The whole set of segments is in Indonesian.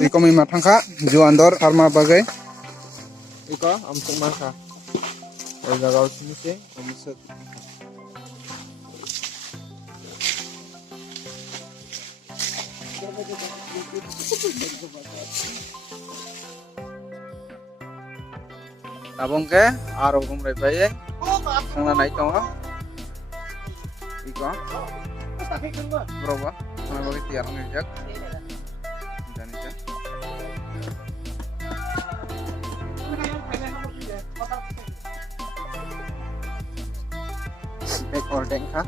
Iko may matangka, juandor harma bagay. Iko amsung mangka. Ay jagaw sini sih, amsut. Tabung ke, aro kumre baye. Sangna naik tongo. Iko. Berapa? Mana bagi tiar ngejak? Dan itu. Back ordeng kah?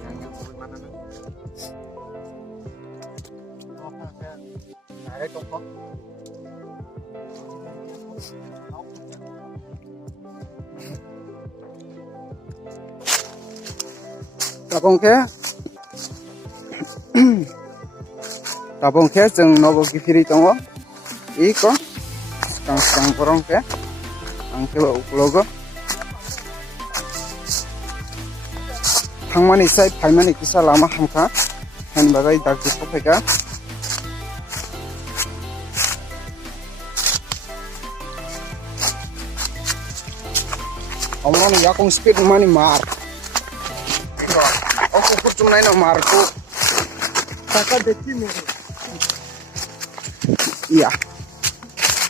Yang bagaimana nih? Apa saya? Ada toko. Tabung ke jeng nobo gifiri tongo iko sekarang porong ke angke logo hangmani sai paimani kisa lama hamka han bagai dak dipopeka omong yakong speed mani mar aku kucing lain marku kakak deki nih iya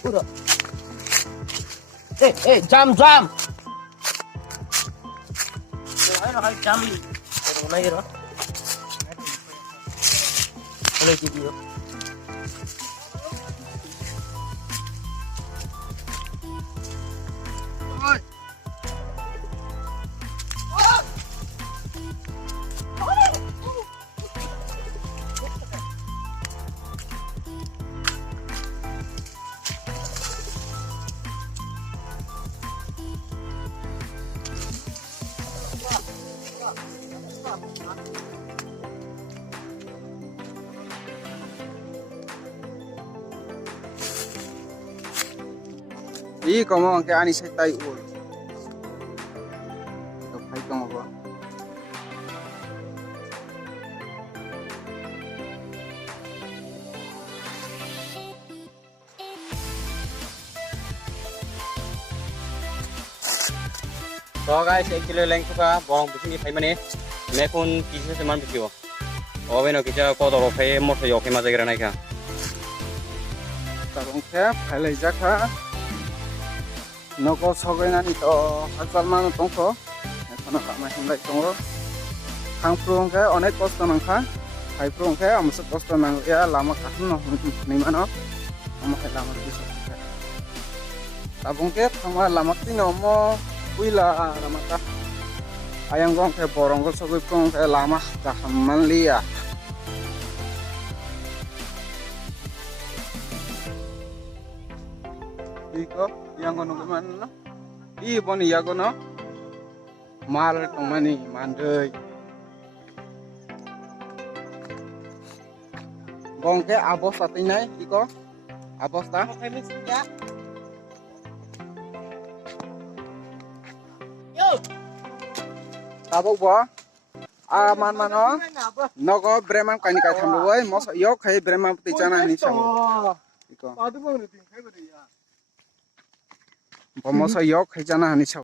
udah jam ayo jam mulai ya mulai video Ih, kamu angke ani saya tai ul. Hai kamu apa? So guys, actually length ka borong bising phai mane mekun kisi se man bisio. Obe no kicha ko do phai mo phai oke ma jagira nai ka. Tabong ke phai lai jaka. Noko sogenani to asal mano tongko ekono kama himlai tongo hangprung ke onek kosto nangka haiprung ke amusuk kosto nang ya lama katun no nimano amak lama bisa tabung ke sama lama tino mo wila lama ta ayang gong ke borong ko sogoi kong ke lama kahaman liya iko yang kono gimana? Iya poni ya kono mal tomani mandei. Bongke abos satinai iko abos ta? Yo. Tabok bo? Man mano? Nogo breman kani kai thambo boy mos yok khai breman pati chana ni chamo. Iko. Pomosa yok khai chana ni chamo.